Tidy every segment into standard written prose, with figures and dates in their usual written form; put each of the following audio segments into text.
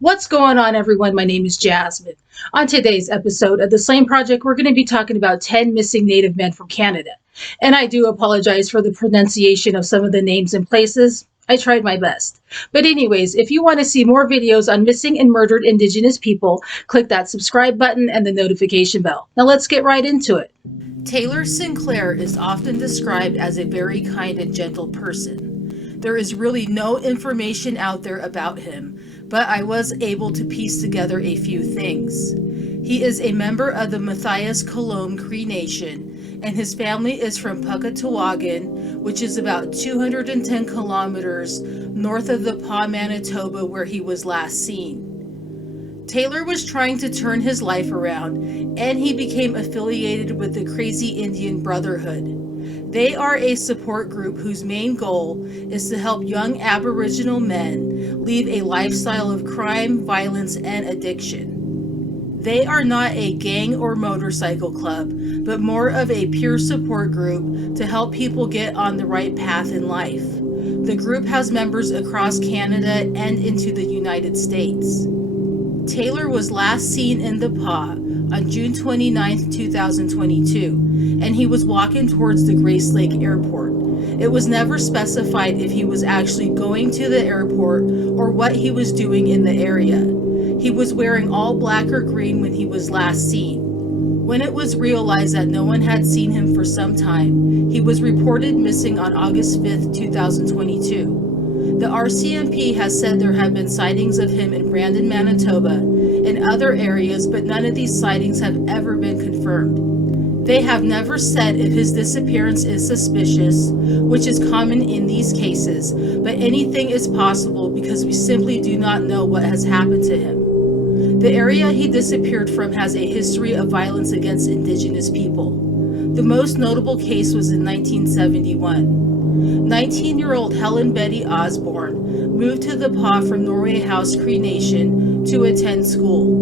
What's going on, everyone? My name is Jasmine. On today's episode of the Slain Project, we're going to be talking about 10 missing Native men from Canada. And I do apologize for the pronunciation of some of the names and places. I tried my best. But anyways, if you want to see more videos on missing and murdered Indigenous people, click that subscribe button and the notification bell. Now let's get right into it. Taylor Sinclair is often described as a very kind and gentle person. There is really no information out there about him, but I was able to piece together a few things. He is a member of the Matthias Colomb Cree Nation, and his family is from Puckatawagan, which is about 210 kilometers north of the Pas, Manitoba, where he was last seen. Taylor was trying to turn his life around, and he became affiliated with the Crazy Indian Brotherhood. They are a support group whose main goal is to help young Aboriginal men leave a lifestyle of crime, violence, and addiction. They are not a gang or motorcycle club, but more of a peer support group to help people get on the right path in life. The group has members across Canada and into the United States. Taylor was last seen in the Pas on June 29, 2022, and he was walking towards the Grace Lake Airport. It was never specified if he was actually going to the airport or what he was doing in the area. He was wearing all black or green when he was last seen. When it was realized that no one had seen him for some time, he was reported missing on August 5, 2022. The RCMP has said there have been sightings of him in Brandon, Manitoba, and other areas, but none of these sightings have ever been confirmed. They have never said if his disappearance is suspicious, which is common in these cases, but anything is possible because we simply do not know what has happened to him. The area he disappeared from has a history of violence against Indigenous people. The most notable case was in 1971. 19-year-old Helen Betty Osborne moved to the Pas from Norway House Cree Nation to attend school.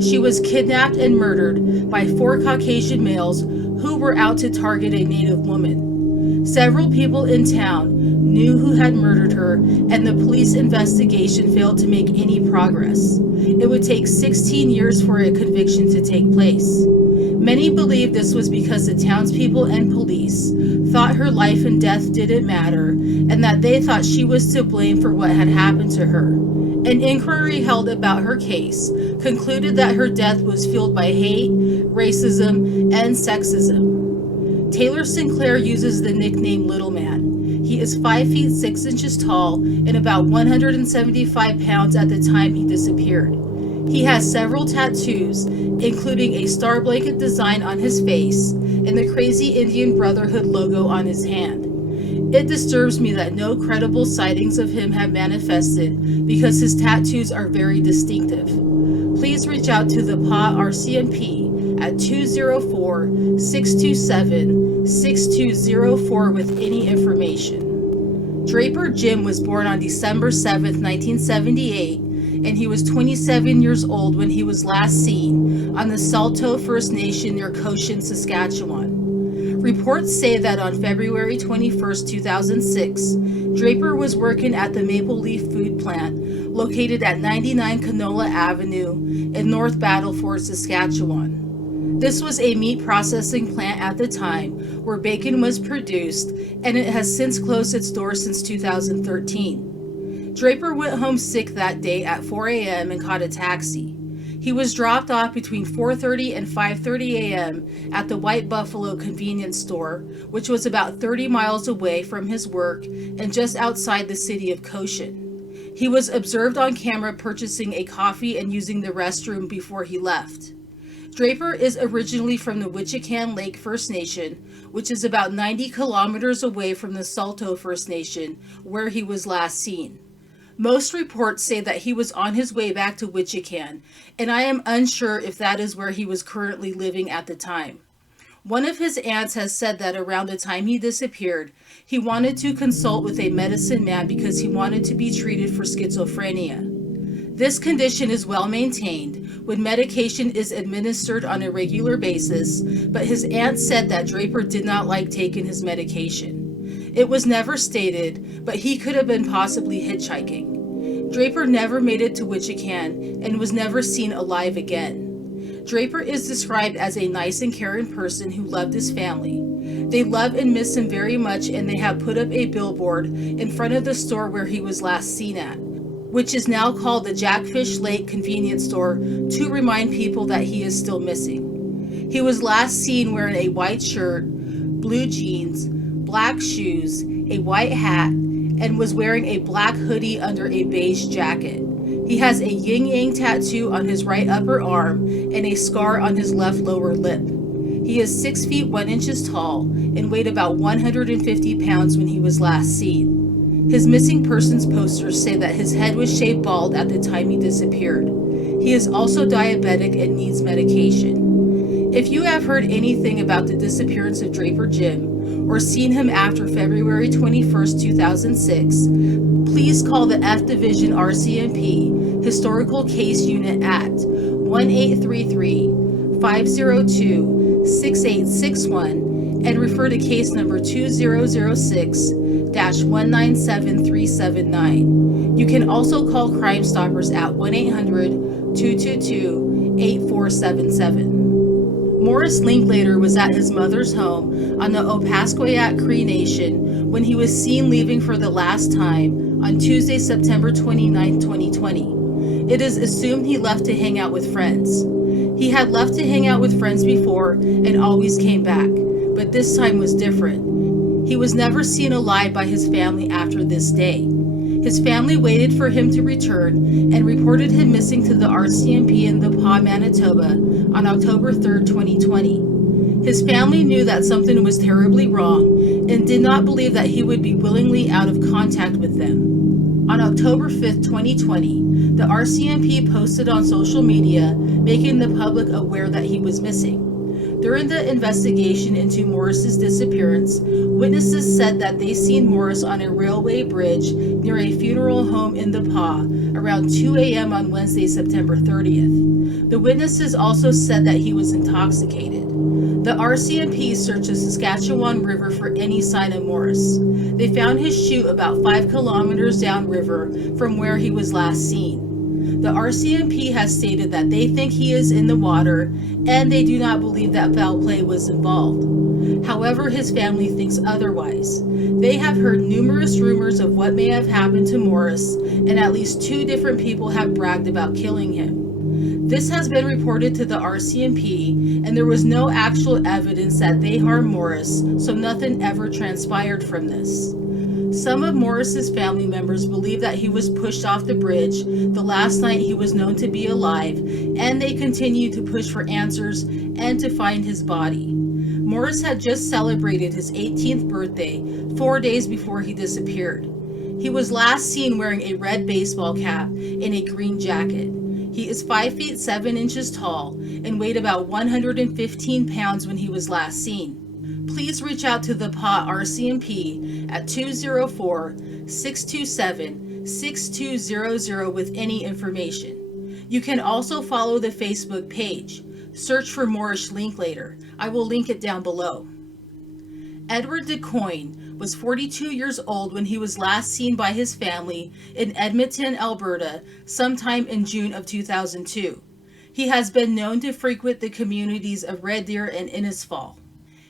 She was kidnapped and murdered by 4 Caucasian males who were out to target a Native woman. Several people in town knew who had murdered her, and the police investigation failed to make any progress. It would take 16 years for a conviction to take place. Many believe this was because the townspeople and police thought her life and death didn't matter, and that they thought she was to blame for what had happened to her. An inquiry held about her case concluded that her death was fueled by hate, racism, and sexism. Taylor Sinclair uses the nickname Little Man. He is 5 feet 6 inches tall and about 175 pounds at the time he disappeared. He has several tattoos, including a star blanket design on his face and the Crazy Indian Brotherhood logo on his hand. It disturbs me that no credible sightings of him have manifested because his tattoos are very distinctive. Please reach out to the Pas RCMP at 204-627-6204 with any information. Draper Jim was born on December 7, 1978, and he was 27 years old when he was last seen on the Saulteaux First Nation near Cochin, Saskatchewan. Reports say that on February 21, 2006, Draper was working at the Maple Leaf Food Plant located at 99 Canola Avenue in North Battleford, Saskatchewan. This was a meat processing plant at the time where bacon was produced, and it has since closed its doors since 2013. Draper went home sick that day at 4 a.m. and caught a taxi. He was dropped off between 4:30 and 5:30 a.m. at the White Buffalo convenience store, which was about 30 miles away from his work and just outside the city of Cochin. He was observed on camera purchasing a coffee and using the restroom before he left. Draper is originally from the Wichican Lake First Nation, which is about 90 kilometers away from the Saulteaux First Nation, where he was last seen. Most reports say that he was on his way back to Wichican, and I am unsure if that is where he was currently living at the time. One of his aunts has said that around the time he disappeared, he wanted to consult with a medicine man because he wanted to be treated for schizophrenia. This condition is well maintained when medication is administered on a regular basis, but his aunt said that Draper did not like taking his medication. It was never stated, but he could have been possibly hitchhiking. Draper never made it to Wichita and was never seen alive again. Draper is described as a nice and caring person who loved his family. They love and miss him very much, and they have put up a billboard in front of the store where he was last seen at, which is now called the Jackfish Lake Convenience Store, to remind people that he is still missing. He was last seen wearing a white shirt, blue jeans, black shoes, a white hat, and was wearing a black hoodie under a beige jacket. He has a yin-yang tattoo on his right upper arm and a scar on his left lower lip. He is 6 feet 1 inches tall and weighed about 150 pounds when he was last seen. His missing persons posters say that his head was shaved bald at the time he disappeared. He is also diabetic and needs medication. If you have heard anything about the disappearance of Draper Jim, or seen him after February 21st, 2006, please call the F Division RCMP Historical Case Unit at 1-833-502-6861 and refer to case number 2006-197379. You can also call Crime Stoppers at 1-800-222-8477. Morris Linklater was at his mother's home on the Opaskwayak Cree Nation when he was seen leaving for the last time on Tuesday, September 29, 2020. It is assumed he left to hang out with friends. He had left to hang out with friends before and always came back, but this time was different. He was never seen alive by his family after this day. His family waited for him to return and reported him missing to the RCMP in the Paw, Manitoba on October 3, 2020. His family knew that something was terribly wrong and did not believe that he would be willingly out of contact with them. On October 5, 2020, the RCMP posted on social media, making the public aware that he was missing. During the investigation into Morris's disappearance, witnesses said that they seen Morris on a railway bridge near a funeral home in the Paw around 2 a.m. on Wednesday, September 30th. The witnesses also said that he was intoxicated. The RCMP searched the Saskatchewan River for any sign of Morris. They found his chute about 5 kilometers downriver from where he was last seen. The RCMP has stated that they think he is in the water and they do not believe that foul play was involved. However, his family thinks otherwise. They have heard numerous rumors of what may have happened to Morris, and at least 2 different people have bragged about killing him. This has been reported to the RCMP, and there was no actual evidence that they harmed Morris, so nothing ever transpired from this. Some of Morris's family members believe that he was pushed off the bridge the last night he was known to be alive, and they continue to push for answers and to find his body. Morris had just celebrated his 18th birthday 4 days before he disappeared. He was last seen wearing a red baseball cap and a green jacket. He is 5 feet 7 inches tall and weighed about 115 pounds when he was last seen. Please reach out to the PA RCMP at 204-627-6200 with any information. You can also follow the Facebook page. Search for Morris Linklater. I will link it down below. Edward Decoyne was 42 years old when he was last seen by his family in Edmonton, Alberta, sometime in June of 2002. He has been known to frequent the communities of Red Deer and Innisfall.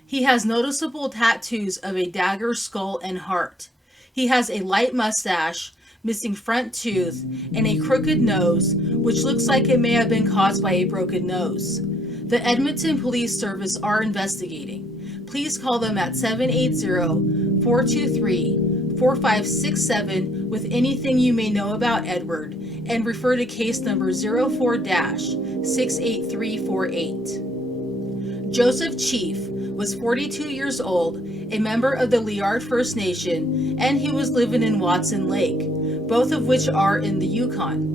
He has noticeable tattoos of a dagger, skull, and heart. He has a light mustache, missing front tooth, and a crooked nose, which looks like it may have been caused by a broken nose. The Edmonton Police Service are investigating. Please call them at 780-423-4567 with anything you may know about Edward, and refer to case number 04-68348. Joseph Chief was 42 years old, a member of the Liard First Nation, and he was living in Watson Lake, both of which are in the Yukon.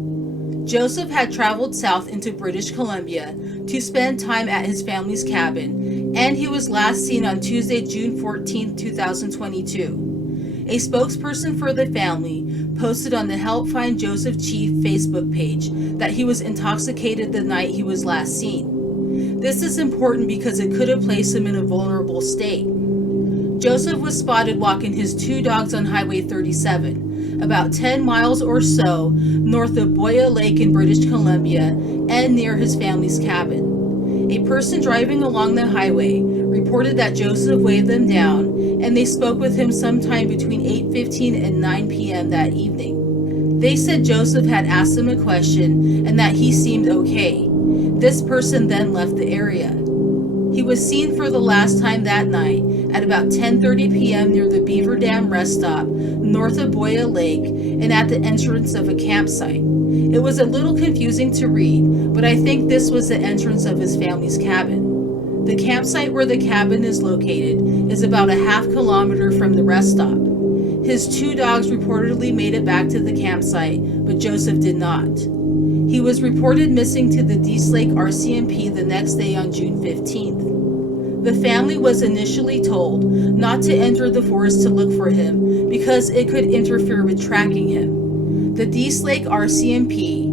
Joseph had traveled south into British Columbia to spend time at his family's cabin, and he was last seen on Tuesday, June 14, 2022. A spokesperson for the family posted on the Help Find Joseph Chief Facebook page that he was intoxicated the night he was last seen. This is important because it could have placed him in a vulnerable state. Joseph was spotted walking his 2 dogs on Highway 37, about 10 miles or so north of Boya Lake in British Columbia and near his family's cabin. A person driving along the highway reported that Joseph waved them down, and they spoke with him sometime between 8:15 and 9 p.m. that evening. They said Joseph had asked them a question and that he seemed okay. This person then left the area. He was seen for the last time that night at about 10:30 p.m. near the Beaver Dam rest stop north of Boya Lake and at the entrance of a campsite. It was a little confusing to read, but I think this was the entrance of his family's cabin. The campsite where the cabin is located is about a half kilometer from the rest stop. His 2 dogs reportedly made it back to the campsite, but Joseph did not. He was reported missing to the Dease Lake RCMP the next day on June 15th. The family was initially told not to enter the forest to look for him because it could interfere with tracking him. The Dease Lake RCMP,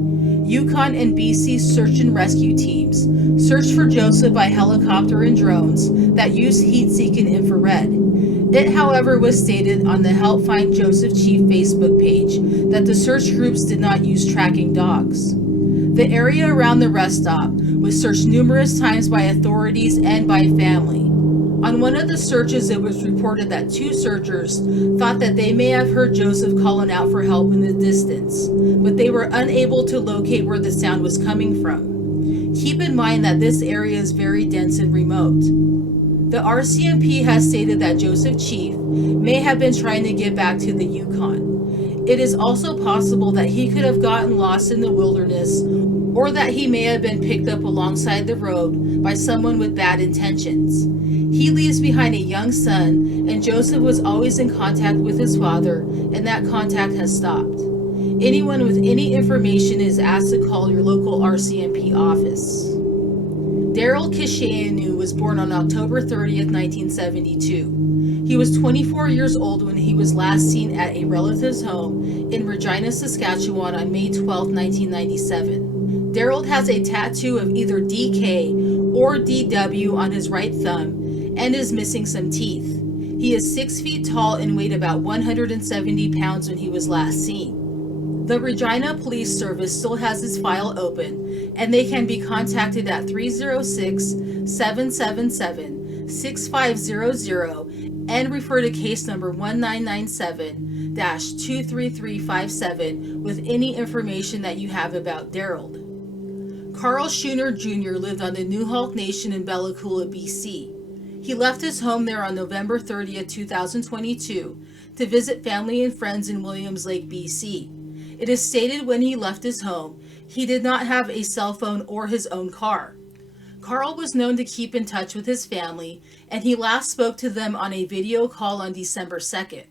Yukon and BC search and rescue teams searched for Joseph by helicopter and drones that used heat-seeking infrared. It, however, was stated on the Help Find Joseph Chief Facebook page that the search groups did not use tracking dogs. The area around the rest stop was searched numerous times by authorities and by family. On one of the searches, it was reported that 2 searchers thought that they may have heard Joseph calling out for help in the distance, but they were unable to locate where the sound was coming from. Keep in mind that this area is very dense and remote. The RCMP has stated that Joseph Chief may have been trying to get back to the Yukon. It is also possible that he could have gotten lost in the wilderness, or that he may have been picked up alongside the road by someone with bad intentions. He leaves behind a young son, and Joseph was always in contact with his father, and that contact has stopped. Anyone with any information is asked to call your local RCMP office. Darold Kishayinew was born on October 30th, 1972. He was 24 years old when he was last seen at a relative's home in Regina, Saskatchewan on May 12, 1997. Darold has a tattoo of either DK or DW on his right thumb and is missing some teeth. He is 6 feet tall and weighed about 170 pounds when he was last seen. The Regina Police Service still has his file open, and they can be contacted at 306-777-6500 and refer to case number 1997-23357 with any information that you have about Darold. Carl Schooner Jr. lived on the Newhalk Nation in Bella Coola, BC. He left his home there on November 30th, 2022 to visit family and friends in Williams Lake, BC. It is stated when he left his home, he did not have a cell phone or his own car. Carl was known to keep in touch with his family, and he last spoke to them on a video call on December 2nd.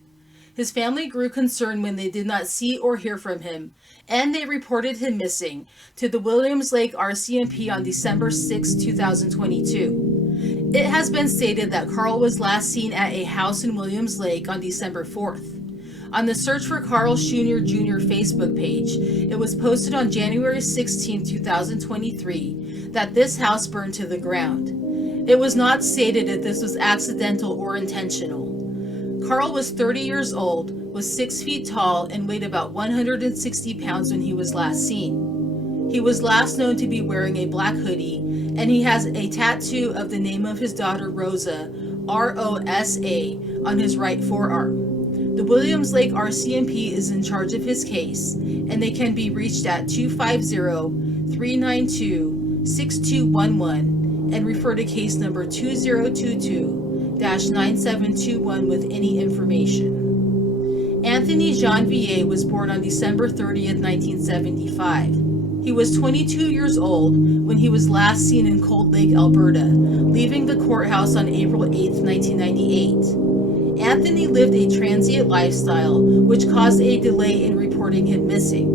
His family grew concerned when they did not see or hear from him, and they reported him missing to the Williams Lake RCMP on December 6, 2022. It has been stated that Carl was last seen at a house in Williams Lake on December 4th. On the Search for Carl Schooner Jr. Facebook page, it was posted on January 16, 2023, that this house burned to the ground. It was not stated if this was accidental or intentional. Carl was 30 years old, was 6 feet tall, and weighed about 160 pounds when he was last seen. He was last known to be wearing a black hoodie, and he has a tattoo of the name of his daughter Rosa, R-O-S-A, on his right forearm. The Williams Lake RCMP is in charge of his case, and they can be reached at 250-392-6211 and refer to case number 2022-9721 with any information. Anthony Janvier was born on December 30th, 1975. He was 22 years old when he was last seen in Cold Lake, Alberta, leaving the courthouse on April 8th, 1998. Anthony lived a transient lifestyle, which caused a delay in reporting him missing.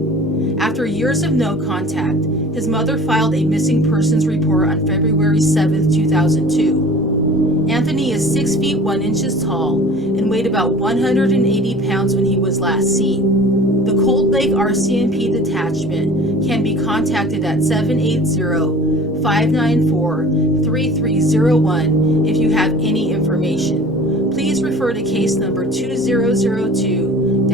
After years of no contact, his mother filed a missing persons report on February 7, 2002. Anthony is 6 feet 1 inches tall and weighed about 180 pounds when he was last seen. The Cold Lake RCMP detachment can be contacted at 780-594-3301 if you have any information. Please refer to case number 2002-9721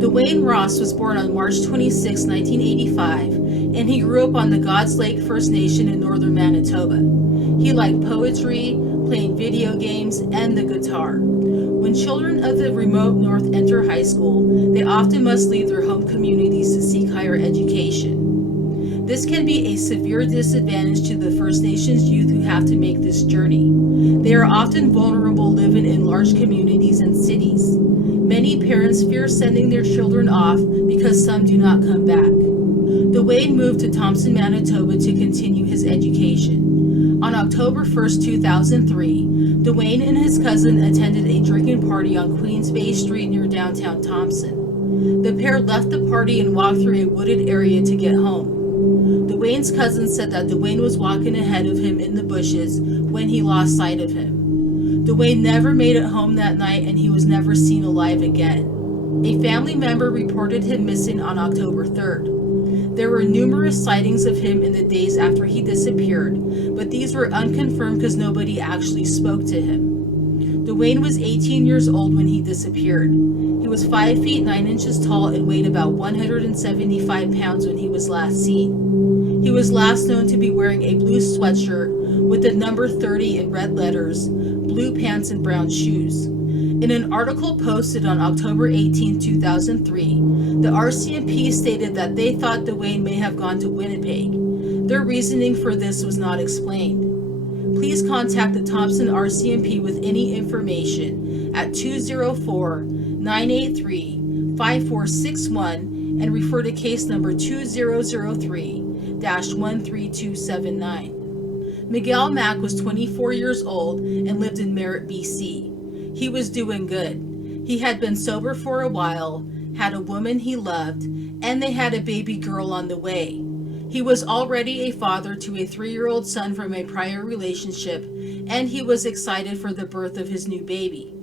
Dwayne Ross was born on March 26, 1985, and he grew up on the God's Lake First Nation in northern Manitoba. He liked poetry, playing video games, and the guitar. When children of the remote north enter high school, they often must leave their home communities to seek higher education. This can be a severe disadvantage to the First Nations youth who have to make this journey. They are often vulnerable living in large communities and cities. Many parents fear sending their children off because some do not come back. Dwayne moved to Thompson, Manitoba to continue his education. On October 1, 2003, Dwayne and his cousin attended a drinking party on Queens Bay Street near downtown Thompson. The pair left the party and walked through a wooded area to get home. Dwayne's cousin said that Dwayne was walking ahead of him in the bushes when he lost sight of him. Dwayne never made it home that night and he was never seen alive again. A family member reported him missing on October 3rd. There were numerous sightings of him in the days after he disappeared, but these were unconfirmed because nobody actually spoke to him. Dwayne was 18 years old when he disappeared. He was 5 feet 9 inches tall and weighed about 175 pounds when he was last seen. He was last known to be wearing a blue sweatshirt with the number 30 in red letters, blue pants, and brown shoes. In an article posted on October 18, 2003, the RCMP stated that they thought Dwayne may have gone to Winnipeg. Their reasoning for this was not explained. Please contact the Thompson RCMP with any information at 204-983-5461 and refer to case number 2003-13279. Miguel Mack was 24 years old and lived in Merritt, BC. He was doing good. He had been sober for a while, had a woman he loved, and they had a baby girl on the way. He was already a father to a 3-year-old son from a prior relationship, and he was excited for the birth of his new baby.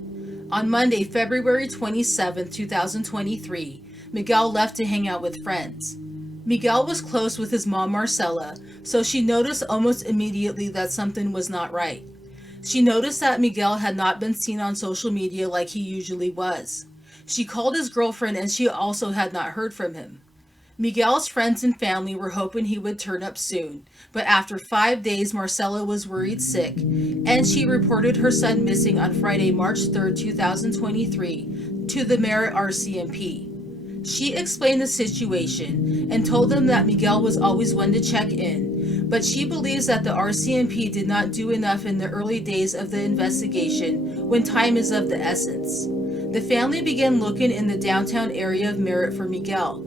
On Monday, February 27, 2023, Miguel left to hang out with friends. Miguel was close with his mom, Marcella, so she noticed almost immediately that something was not right. She noticed that Miguel had not been seen on social media like he usually was. She called his girlfriend and she also had not heard from him. Miguel's friends and family were hoping he would turn up soon, but after 5 days, Marcella was worried sick, and she reported her son missing on Friday, March 3, 2023, to the Merritt RCMP. She explained the situation and told them that Miguel was always one to check in, but she believes that the RCMP did not do enough in the early days of the investigation when time is of the essence. The family began looking in the downtown area of Merritt for Miguel.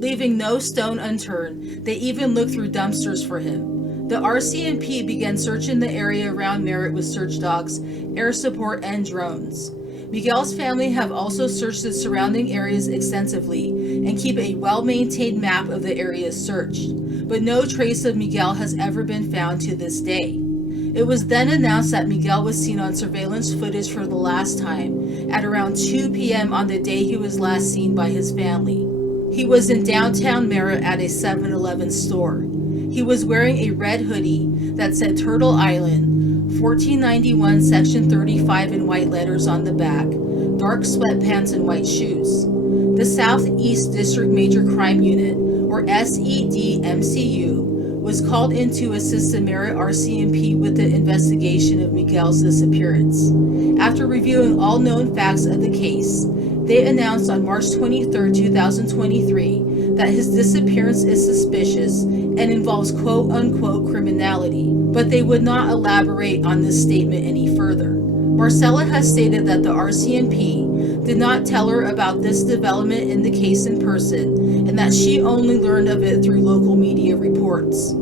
Leaving no stone unturned, they even looked through dumpsters for him. The RCMP began searching the area around Merritt with search dogs, air support, and drones. Miguel's family have also searched the surrounding areas extensively and keep a well-maintained map of the areas searched, but no trace of Miguel has ever been found to this day. It was then announced that Miguel was seen on surveillance footage for the last time at around 2 p.m. on the day he was last seen by his family. He was in downtown Merritt at a 7-Eleven store. He was wearing a red hoodie that said Turtle Island, 1491 Section 35 in white letters on the back, dark sweatpants and white shoes. The Southeast District Major Crime Unit, or SEDMCU, was called in to assist the Merritt RCMP with the investigation of Miguel's disappearance. After reviewing all known facts of the case, they announced on March 23, 2023, that his disappearance is suspicious and involves quote-unquote criminality, but they would not elaborate on this statement any further. Marcella has stated that the RCMP did not tell her about this development in the case in person, and that she only learned of it through local media reports.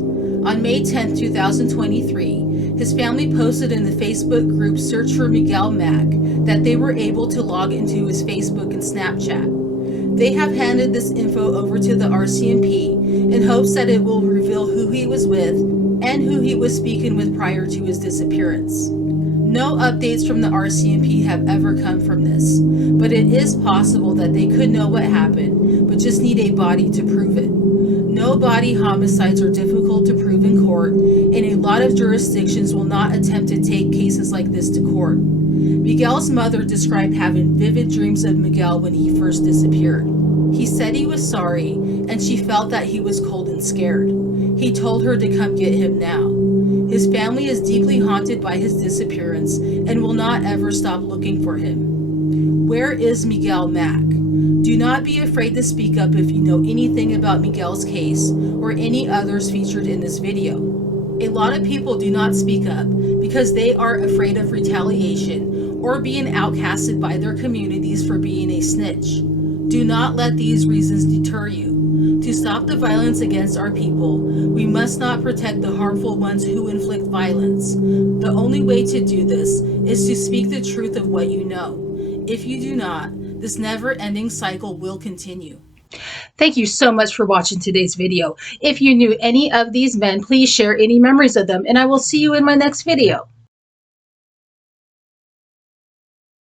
On May 10, 2023, his family posted in the Facebook group Search for Miguel Mack that they were able to log into his Facebook and Snapchat. They have handed this info over to the RCMP in hopes that it will reveal who he was with and who he was speaking with prior to his disappearance. No updates from the RCMP have ever come from this, but it is possible that they could know what happened, but just need a body to prove it. No body homicides are difficult to prove in court, and a lot of jurisdictions will not attempt to take cases like this to court. Miguel's mother described having vivid dreams of Miguel when he first disappeared. He said he was sorry, and she felt that he was cold and scared. He told her to come get him now. His family is deeply haunted by his disappearance and will not ever stop looking for him. Where is Miguel Mack? Do not be afraid to speak up if you know anything about Miguel's case or any others featured in this video. A lot of people do not speak up because they are afraid of retaliation or being outcasted by their communities for being a snitch. Do not let these reasons deter you. To stop the violence against our people, we must not protect the harmful ones who inflict violence. The only way to do this is to speak the truth of what you know. If you do not, this never-ending cycle will continue. Thank you so much for watching today's video. If you knew any of these men, please share any memories of them, and I will see you in my next video.